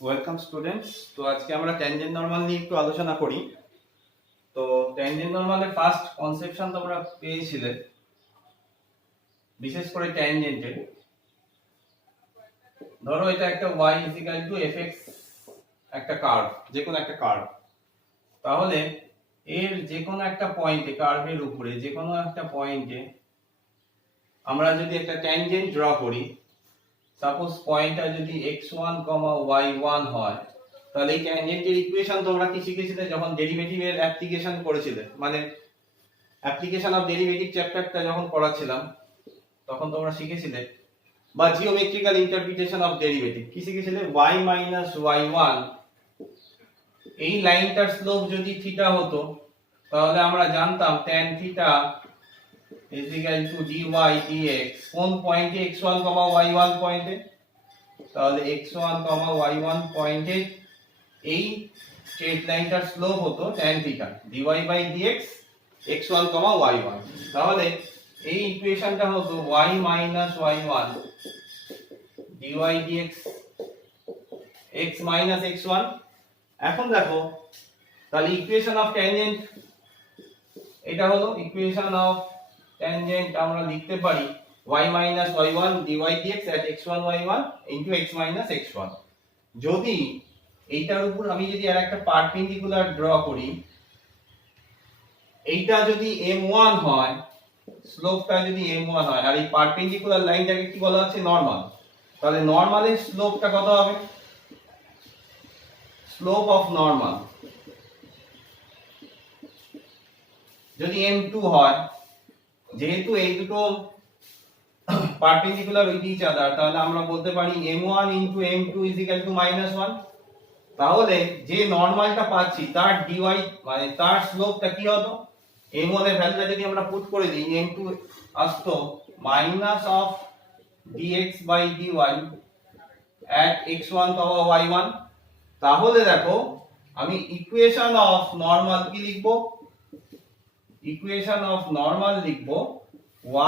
Welcome students. তো আজকে আমরা ট্যানজেন্ট নরমাল নিয়ে একটু আলোচনা করি। তো ট্যানজেন্ট নরমালের ফার্স্ট কনসেপশন তোমরা পেয়েছিলে, বিশেষ করে ট্যানজেন্টের। ধরো এটা একটা y fx, একটা কার্ভ, যে কোনো একটা কার্ভ। তাহলে এর যে কোনো একটা পয়েন্টে, কার্ভের উপরে যে কোনো একটা পয়েন্টে আমরা যদি একটা ট্যানজেন্ট ড্র করি, সাপোজ পয়েন্টটা যদি x1, y1 হয়, তাহলে এই ট্যানজেন্টের ইকুয়েশন তোমরা কি শিখেছিলে যখন ডেরিভেটিভের অ্যাপ্লিকেশন করেছিলে, মানে অ্যাপ্লিকেশন অফ ডেরিভেটিভ চ্যাপ্টারটা যখন পড়াচ্ছিলাম, তখন তোমরা শিখেছিলে, বা জিওমেট্রিক্যাল ইন্টারপ্রিটেশন অফ ডেরিভেটিভ কি শিখেছিলে, y মাইনাস y1 এই লাইনটার স্লোপ যদি থিটা হতো, তাহলে আমরা জানতাম tan theta is equal to dy dx কোন পয়েন্টে x1, y1 পয়েন্টে, তাহলে x1, y1 পয়েন্টে এই স্ট্রেট লাইনটার স্লোপ হতো tan theta dy by dx x1, y1। তাহলে এই ইকুয়েশনটা হতো y minus y1 dy dx x minus x1। এখন দেখো, তাহলে ইকুয়েশন অফ ট্যানজেন্ট এটা হলো ইকুয়েশন অফ ট্যানজেন্ট। আমরা লিখতে পারি y minus y1 dy dx at x1, y1 into x minus x1। যদি এইটার উপর আমি যদি আর একটা পারপেন্ডিকুলার ড্র করি, এইটা যদি m1 হয়, স্লোপটা যদি m1 হয়, আর এই পারপেন্ডিকুলার লাইনটাকে কি বলা হচ্ছে, নরমাল, তাহলে নরমালের স্লোপটা কত হবে, স্লোপ অফ নরমাল যদি m2 হয়, যেহেতু এই দুটো পারপেন্ডিকুলার উইথ ইচ আদার, তাহলে আমরা বলতে পারি m1 into m2 is equal to -1। তাহলে যে নরমালটা পাচ্ছি তার dy মানে তার স্লোপটা কি হতো, m1 এর ভ্যালুটা যদি আমরা পুট করে দিই, m2 আসতো minus of dx by dy at x1, y1। তাহলে দেখো, আমি ইকুয়েশন অফ নরমাল কি লিখবো, ইকুয়েশন অফ নরমাল লিখবো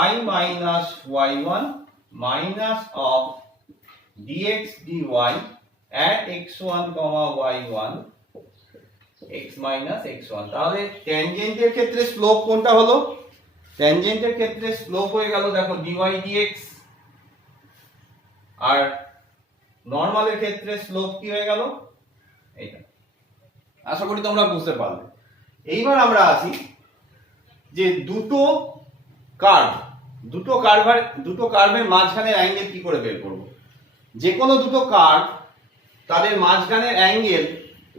y minus y1 minus of dx dy at x1, y1 x minus x1। তাহলে ট্যানজেন্টের ক্ষেত্রে স্লোপ কোনটা হলো, ট্যানজেন্টের ক্ষেত্রে স্লোপ হয়ে গেল দেখো dy dx, আর নরমালের ক্ষেত্রে স্লোপ কি হয়ে গেল, এইটা। আশা করি তোমরা বুঝতে পারলে। এইবার আমরা আসি যে দুটো কার্ভের মাঝখানের অ্যাঙ্গেল কি করে বের করব। যে কোনো দুটো কার্ভ, তাদের মাঝখানের অ্যাঙ্গেল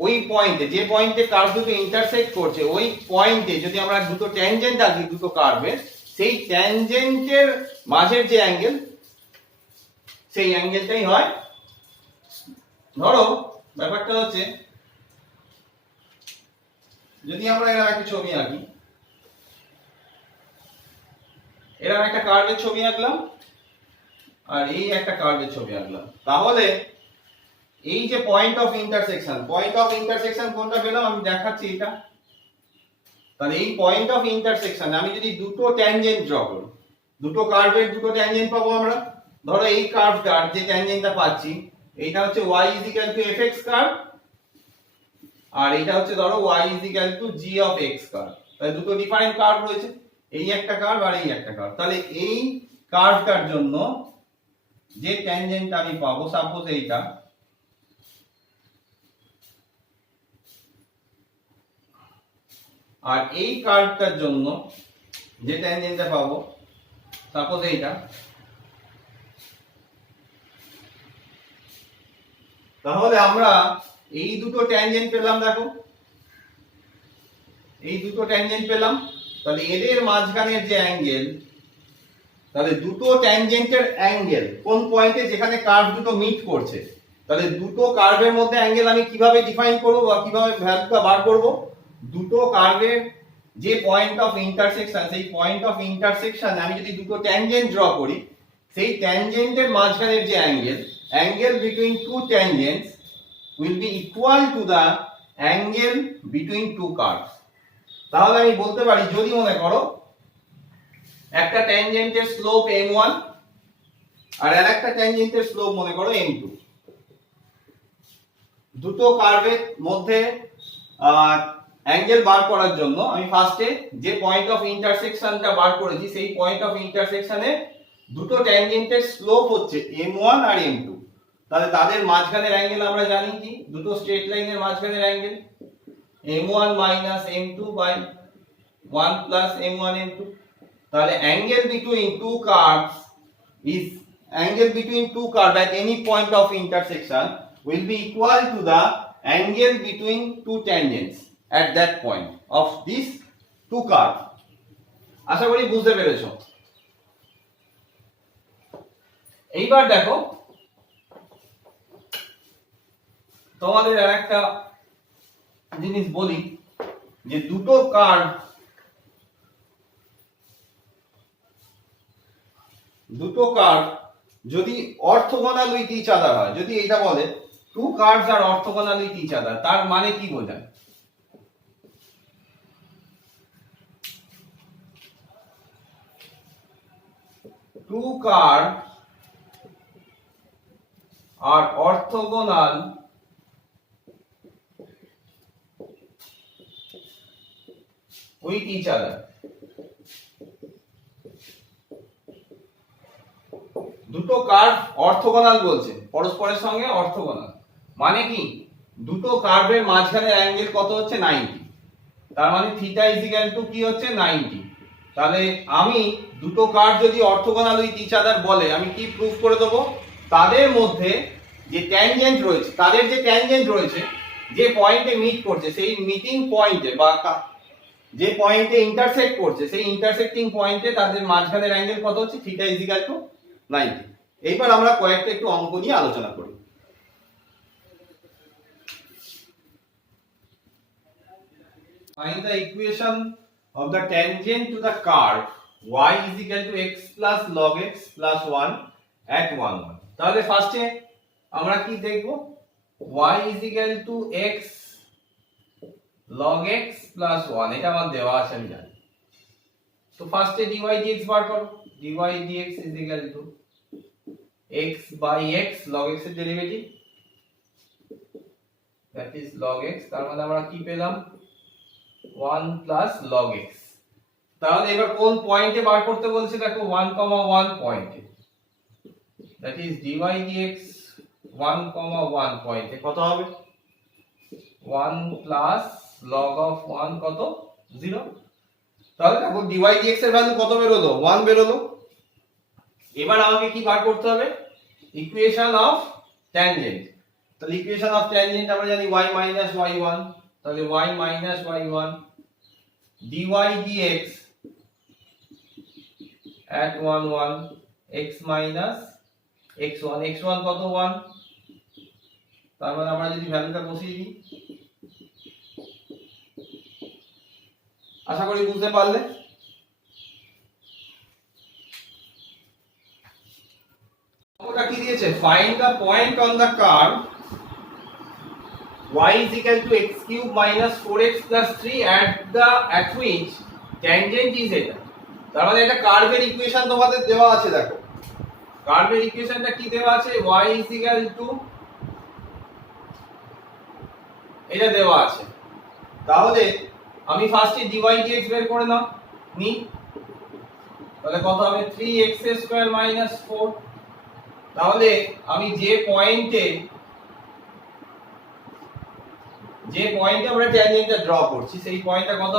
ওই পয়েন্টে, যে পয়েন্টে কার্ভ দুটো ইন্টারসেক্ট করছে, ওই পয়েন্টে যদি আমরা দুটো ট্যানজেন্ট আঁকি দুটো কার্ভের, সেই ট্যানজেন্টের মাঝের যে অ্যাঙ্গেল, সেই অ্যাঙ্গেলটাই হয়। ধরো ব্যাপারটা হচ্ছে, যদি আমরা এরকম একটা ছবি আঁকি, এরকম একটা কার্ভের ছবি আঁকলাম, আর এই একটা কার্ভের ছবি আঁকলাম, তাহলে এই যে পয়েন্ট অফ ইন্টারসেকশন কোনটা পেলাম আমি দেখাচ্ছি এটা। তাহলে এই পয়েন্ট অফ ইন্টারসেকশন আমি যদি দুটো ট্যানজেন্ট ড্র করি, দুটো কার্ভের দুটো ট্যানজেন্ট পাবো আমরা। ধরো এই কার্ভটার যে ট্যানজেন্টটা পাচ্ছি, এইটা হচ্ছে y is equal to fx curve, আর এটা হচ্ছে ধরো y is equal to g of x curve. তাহলে দুটো ডিফারেন্ট কার্ভ রয়েছে, এই একটা কার্ভ আর এই একটা কার্ভ। তাহলে এই কার্ভটার জন্য যে ট্যানজেন্ট আমি পাবো, সাপোজ এইটা, আর এই কার্ভটার জন্য যে ট্যানজেন্টটা পাবো, সাপোজ এইটা। তাহলে আমরা এই দুটো ট্যানজেন্ট পেলাম, দেখো এই দুটো ট্যানজেন্ট পেলাম। তাহলে এদের মাঝখানের যে অ্যাঙ্গেল, তাহলে দুটো ট্যানজেন্টের অ্যাঙ্গেল কোন পয়েন্টে, যেখানে কার্ভ দুটো মিট করছে, তাহলে দুটো কার্ভের মধ্যে অ্যাঙ্গেল আমি কিভাবে ডিফাইন করব বা কিভাবে ভ্যালুটা বার করব, দুটো কার্ভের যে পয়েন্ট অফ ইন্টারসেকশন, সেই পয়েন্ট অফ ইন্টারসেকশনে আমি যদি দুটো ট্যানজেন্ট ড্র করি, সেই ট্যানজেন্টের মাঝখানের যে angle between two tangents will be equal to the angle between two curves। তাহলে আমি বলতে পারি, যদি মনে করো একটা ট্যানজেন্টের স্লোপ m1 আর আরেকটা ট্যানজেন্টের স্লোপ মনে করো m2, দুটো কার্ভের মধ্যে অ্যাঙ্গেল বার করার জন্য আমি ফার্স্টে যে পয়েন্ট অফ ইন্টারসেকশনটা বার করেছি সেই পয়েন্ট অফ ইন্টারসেকশনে দুটো ট্যানজেন্টের স্লোপ হচ্ছে m1 আর m2, তাহলে তাদের মাঝখানের অ্যাঙ্গেল আমরা জানি কি, দুটো স্ট্রেট লাইনের মাঝখানের angle m1 minus m2 by 1 plus m1 m2, তাহলে angle between two curves is angle between two curves at any point of intersection will be equal to the angle between two tangents at that point of these two curves. আশা করি বুঝতে পেরেছো। এইবার দেখো তোমাদের আরেকটা জিনিস বলি যে দুটো কার্ভ যদি অর্থোগোনাল উইথ ইচ আদার হয়, যদি এটা বলে two curves are orthogonal with each other, তার মানে কি বোঝায়? Two curve are orthogonal with each other, দুটো কার্ভ অর্থোগোনাল বলছে, পরস্পরের সঙ্গে অর্থোগোনাল, মানে কি দুটো কার্ভের মাঝখানের অ্যাঙ্গেল কত হচ্ছে 90, তার মানে থিটা ইজ ইকুয়াল টু কি হচ্ছে 90। তাহলে আমি দুটো কার্ভ যদি অর্থোগোনাল উইথ ইচ আদার বলে আমি কি প্রুফ করে দেবো, তাদের মধ্যে যে ট্যানজেন্ট রয়েছে, তাদের যে ট্যানজেন্ট রয়েছে যে পয়েন্টে মিট করছে সেই মিটিং পয়েন্টে বা যে পয়েন্টে ইন্টারসেক্ট করছে সেই ইন্টারসেক্টিং পয়েন্টে তাদের মাঝখানের অ্যাঙ্গেল কত হচ্ছে, থিটা ইজ ইকুয়াল টু 90। এইবার আমরা কয়েকটা একটু অঙ্ক নিয়ে আলোচনা করি। Find the equation of the tangent to the curve y is equal to x plus log x plus 1 at 1 1। তাহলে ফার্স্টে আমরা কি দেখব, y is equal to x log x plus 1, এটা আমার দেওয়া আছে আমি জানি। তো ফার্স্টে dy dx বার করো, dy dx is equal to x by x log x এর derivative, that is log x, তার মানে আমরা কি পেলাম 1 plus log x। তাহলে এবার কোন পয়েন্টে বার করতে বলছে, দেখো 1, 1 পয়েন্টে, that is dy dx 1, 1 পয়েন্টে কত হবে 1 plus log of 1 কত 0। তাহলে দেখো dy dx এর ভ্যালু কত বেরোলো 1 বেরোলো। এবার আমাকে কি বার করতে হবে, ইকুয়েশন অফ ট্যানজেন্ট। তাহলে ইকুয়েশন অফ ট্যানজেন্ট আমরা জানি y minus y1, তাহলে y minus y1 dy dx at 1 1 x minus x1, x1 কত 1, তার মানে আমরা যদি ভ্যালুটা বসিয়ে দিই, আশা করি বুঝতে পারলে। ওটা কি দিয়েছে, find the point on the curve y is equal to x cube minus 4x plus 3 at which tangent is এটা। তার মানে এটা কার্ভের ইকুয়েশন তোমাদের দেওয়া আছে, দেখো কার্ভের ইকুয়েশনটা কি দেওয়া আছে, y is equal to এটা দেওয়া আছে। তাহলে আমি ফার্স্টে dy dx বের করে নাও নি, তাহলে কত হবে 3x স্কয়ার minus 4। তাহলে আমি যে পয়েন্টে আমরা ট্যানজেন্টটা ড্র করছি সেই পয়েন্টটা কত,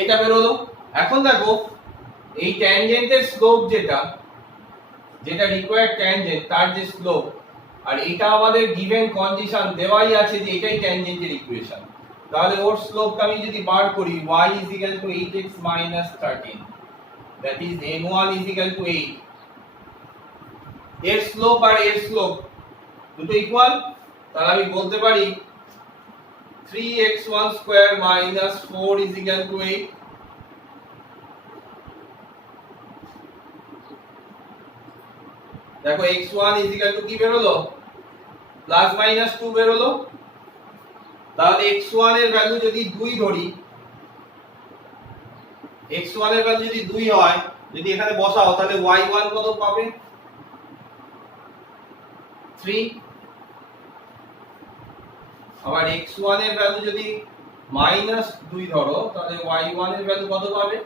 এটা বেরোলো। এখন দেখো এই ট্যানজেন্টের স্লোপ যেটা রিকোয়ার্ড ট্যানজেন্ট তার যে স্লোপ, আর এটা আমাদের গিভেন কন্ডিশন দেওয়াই আছে যে এটাই ট্যানজেন্টের ইকুয়েশন। তাহলে ওর স্লোপটা আমি যদি বার করি y is equal to 8x minus 13, that is n1 is equal to 8, এর স্লোপ আর এর স্লোপ দুটো ইকুয়াল, তাহলে আমি বলতে পারি 3x1 square minus 4 is equal to 8। দেখো x1 is equal to কি বেরোলো, প্লাস মাইনাস 2 বেরোলো। তাহলে x1 এর ভ্যালু যদি 2 ধরি, x1 এর ভ্যালু যদি 2 হয় যদি এখানে বসাও তাহলে y1 কত পাবে 3, আবার x1 এর ভ্যালু যদি -2 ধরো তাহলে y1 এর ভ্যালু কত পাবে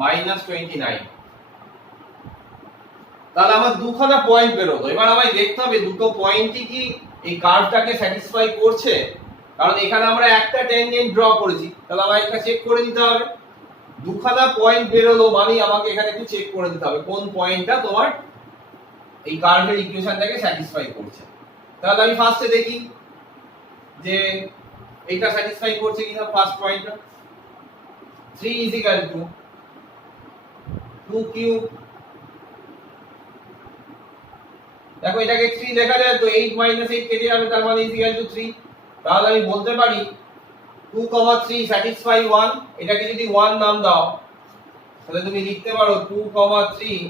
-29। তাহলে আমার দুখানা পয়েন্ট বেরোলো। এবার আমায় দেখতে হবে দুটো পয়েন্টই কি এই কার্ভটাকে স্যাটিসফাই করছে, কারণ এখানে আমরা একটা ট্যানজেন্ট ড্র করেছি, তাহলে আমায় এটা চেক করে দিতে হবে। দুখানা পয়েন্ট বেরোলো মানে আমাকে এখানে একটু চেক করে দিতে হবে কোন পয়েন্টটা তোমার এই কার্ভের ইকুয়েশনটাকে স্যাটিসফাই করছে। তাহলে আমি ফার্স্টে দেখি যে এইটা স্যাটিসফাই করছে কিনা। ফার্স্ট পয়েন্টটা 3 = 2 কিউব, দেখো এটাকে 3 লেখা যায় তো 8 - 8 কেটে যাবে, তার মানে = 3। তাহলে আমি বলতে পারি 2, 3 স্যাটিসফাই 1। এটাকে যদি 1 নাম দাও তাহলে তুমি লিখতে পারো 2, 3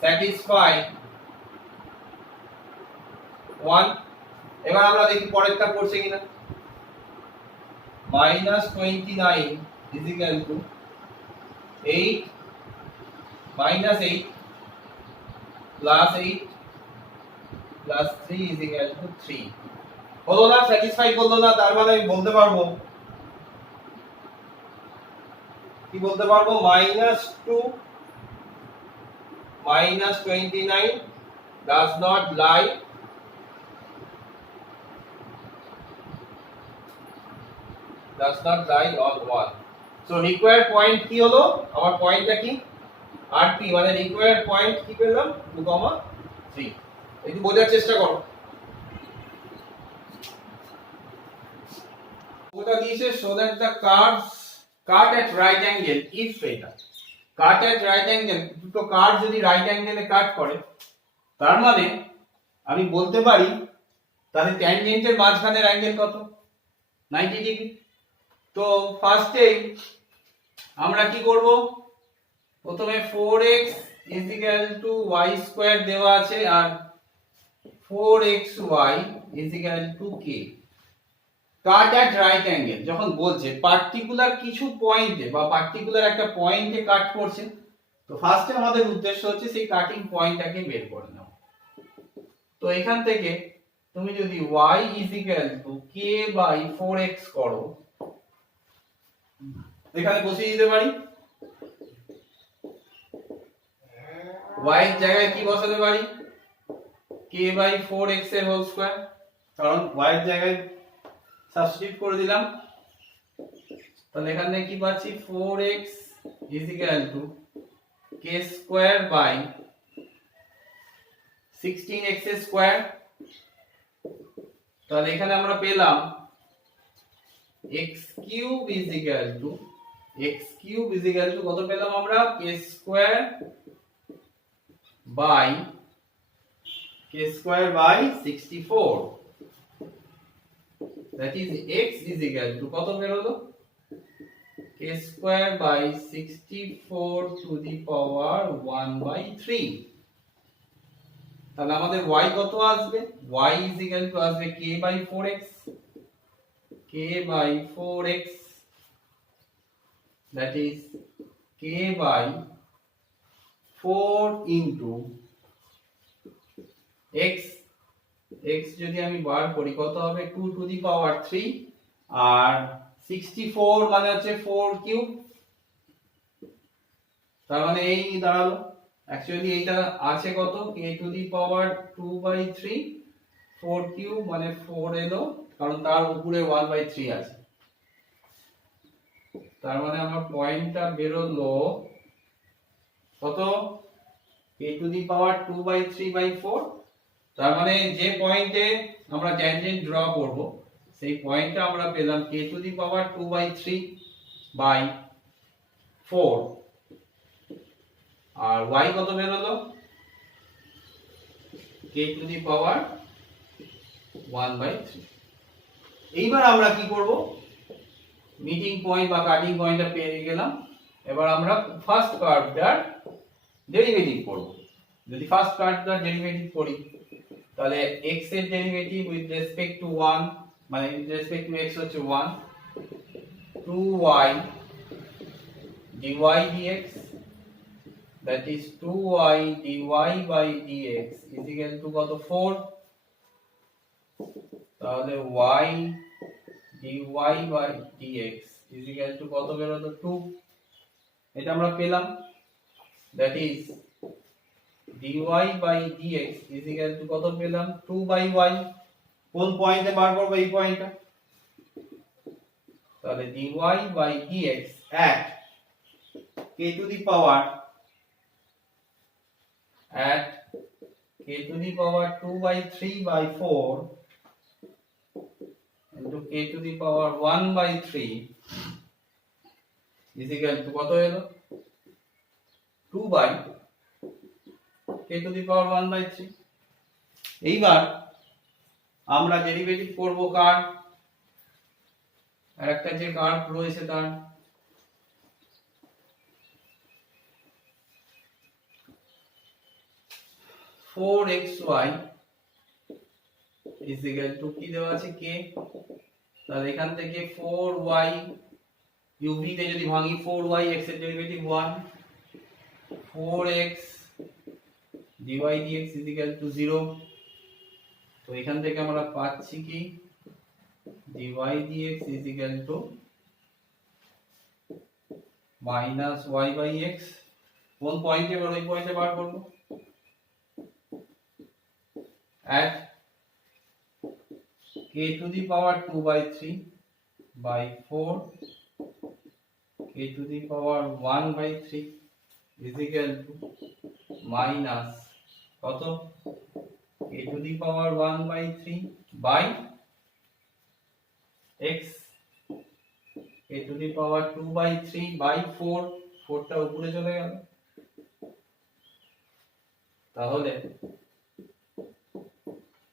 স্যাটিসফাই 1। এবার আমরা দেখি পরেরটা করছে কিনা। -29 = 8 -8 +8 +3 = 3। হলো না, স্যাটিসফাই করলো না। তার মানে আমি বলতে পারবো কি বলতে পারবো -2 -29 does not lie on 1। So required point কি হলো, আমার পয়েন্টটা কি RP, মানে রিকোয়ার্ড পয়েন্ট কি পেলাম 2, 3। একটু বোঝার চেষ্টা করো। ওটা দিয়েছে so that the curves cut at right angle if এটা cut at right angle, দুটো কার্ভ যদি রাইট অ্যাঙ্গেলে কাট করে তার মানে আমি বলতে পারি তাহলে ট্যানজেন্টের মাঝখানের অ্যাঙ্গেল কত 90 ডিগ্রি। তো ফার্স্টে আমরা কি করব, প্রথমে 4x = y² দেওয়া আছে আর 4xy = k। Cut at right angle যখন বলছে পার্টিকুলার কিছু পয়েন্টে বা পার্টিকুলার একটা পয়েন্টে কাট করছে, তো ফার্স্টে আমাদের উদ্দেশ্য হচ্ছে সেই কাটিং পয়েন্টটাকে বের করে নাও। তো এখান থেকে তুমি যদি y = k/4x করো, এখানে বসিয়ে দিতে পারি। y এর জায়গায় কি বসাতে পারি k/4x এর হোল স্কয়ার, কারণ y এর জায়গায় সাবস্টিটিউট করে দিলাম। তাহলে এখানে কি পাচ্ছি 4x = k²/16x²। তাহলে এখানে আমরা পেলাম x³ কত পেলাম আমরা k²/64। that is x = কত বের হলো k²/64⁻⁴। তাহলে আমাদের y কত আসবে, y আসবে k/4x that is k/4 into x। x যদি আমি বার করি কত হবে 2⁻³ আর 64 মানে হচ্ছে 4³ তার মানে এই দাঁড়ালো। অ্যাকচুয়ালি এইটা আছে কত k⁻²/3 4³ মানে 4 এলো, কারণ তার উপরে 1/3 আছে। তার মানে আমার পয়েন্টটা বেরোলো কত k⁻²/3/4। তার মানে যে পয়েন্টে আমরা ট্যানজেন্ট ড্র করব সেই পয়েন্টটা আমরা পেলাম k⁻²/3/4 আর y কত বের হলো k⁻1/3। এইবার আমরা কি করব, মিটিং পয়েন্ট বা কাটিং পয়েন্টটা পেয়ে গেলাম। এবার আমরা ফার্স্ট কার্ভটার ডেরিভেটিভ করব। যদি ফার্স্ট কার্ভটার ডেরিভেটিভ করি তাহলে x এর ডেরিভেটিভ উইথ রেসপেক্ট টু 1 মানে উইথ রেসপেক্ট টু x হচ্ছে 1, 2y dy dx, that is 2y dy by dx is equal to কত 4, তাহলে y dy by dx is equal to কত বেরোলো 2, এটা আমরা পেলাম। that is dy by dx is equal to কত পেলাম 2 by y, কোন পয়েন্টে বার করব এই পয়েন্টটা, তাহলে dy by dx at k to the power 2 by 3 by 4 into k to the power 1 by 3 is equal to কত হলো 2 by k to the power 1 by 3। এইবার আমরা ডেরিভেটিভ করব কার, আর একটা যে কার্ভ রয়েছে তার, four xy is equal to কি দেওয়া আছে k, তাহলে এখান থেকে 4y uv তে যদি ভাঙি 4y x এর derivative 1, 4x dy dx is equal to 0, তো এখান থেকে আমরা পাচ্ছি কি dy dx is equal to minus y by x, কোন পয়েন্টে বার ওই পয়েন্টে বার করব, at k to the power 2 by 3 by 4 k to the power 1 by 3 is equal to minus কত k to the power 1 by 3 by x k to the power 2 by 3 by 4, 4টা উপরে চলে গেল, তাহলে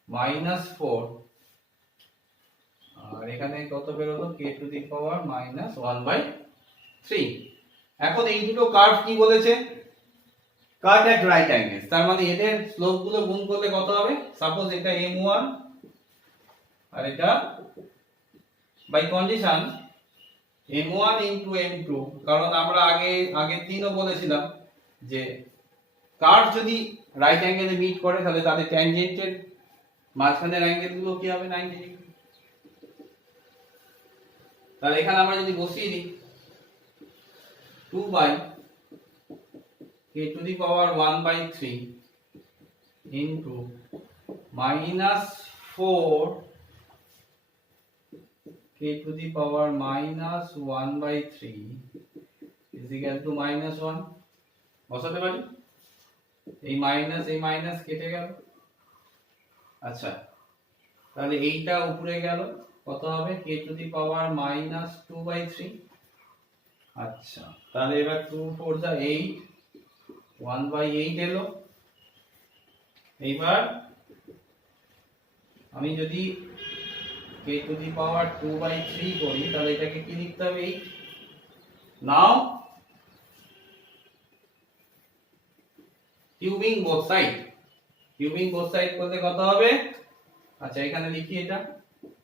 -4 আর এখানে কত বেরোলো k to the power -1 by 3। এখন এই দুটো কার্ভ কি বলেছে, কাট এট রাইট অ্যাঙ্গেলস, তার মানে এদের স্লোপ গুলো গুণ করলে কত হবে, সাপোজ এটা m1 আর এটা by condition m1 into m2, কারণ আমরা আগে 3ও বলেছিলাম যে কার্ভ যদি রাইট অ্যাঙ্গেলে মিট করে তাহলে তাদের ট্যানজেন্টের মাঝখানের অ্যাঙ্গেল গুলো কি হবে 90 ডিগ্রি। তাহলে এখানে আমরা যদি বসিয়ে দিই 2 by k to the power 1 by 3 into -4 k to the power -1 by 3 is equal to -1, বসাতে পারি, এই মাইনাস কেটে গেল। আচ্ছা, তাহলে এইটা উপরে গেল, কত হবে k to the power -2 by 3। আচ্ছা, তাহলে এবার 2 4 যা 8, 1 by 8 এলো। এইবার আমি যদি k to the power 2 by 3 করি তাহলে এটাকে কি লিখতে হবে 8। নাও কিউবিং বোথ সাইড করলে কত হবে, আচ্ছা এখানে লিখি এটা,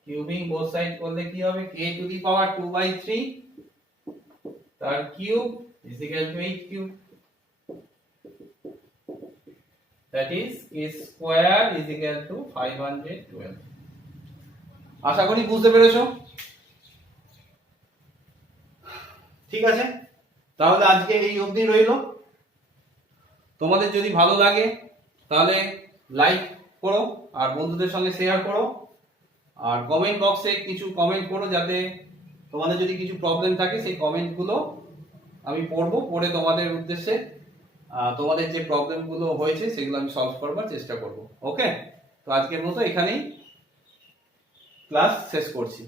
কিউবিং বোথ সাইড করলে কি হবে k to the power 2 by 3 তার cube is equal to 8 cube, that is k square is equal to 512। আশা করি বুঝতে পেরেছো। ঠিক আছে, তাহলে আজকে এই অবধি রইলো। তোমাদের যদি ভালো লাগে তাহলে লাইক করো আর বন্ধুদের সঙ্গে শেয়ার করো, আর কমেন্ট বক্সে কিছু কমেন্ট করো, যাতে তোমাদের যদি কিছু প্রবলেম থাকে সেই কমেন্টগুলো আমি পড়বো, পড়ে তোমাদের উদ্দেশ্যে তোমাদের যে প্রবলেমগুলো হয়েছে সেগুলো আমি সলভ করবার চেষ্টা করব। ওকে, তো আজকের মতো এখানেই ক্লাস শেষ করছি।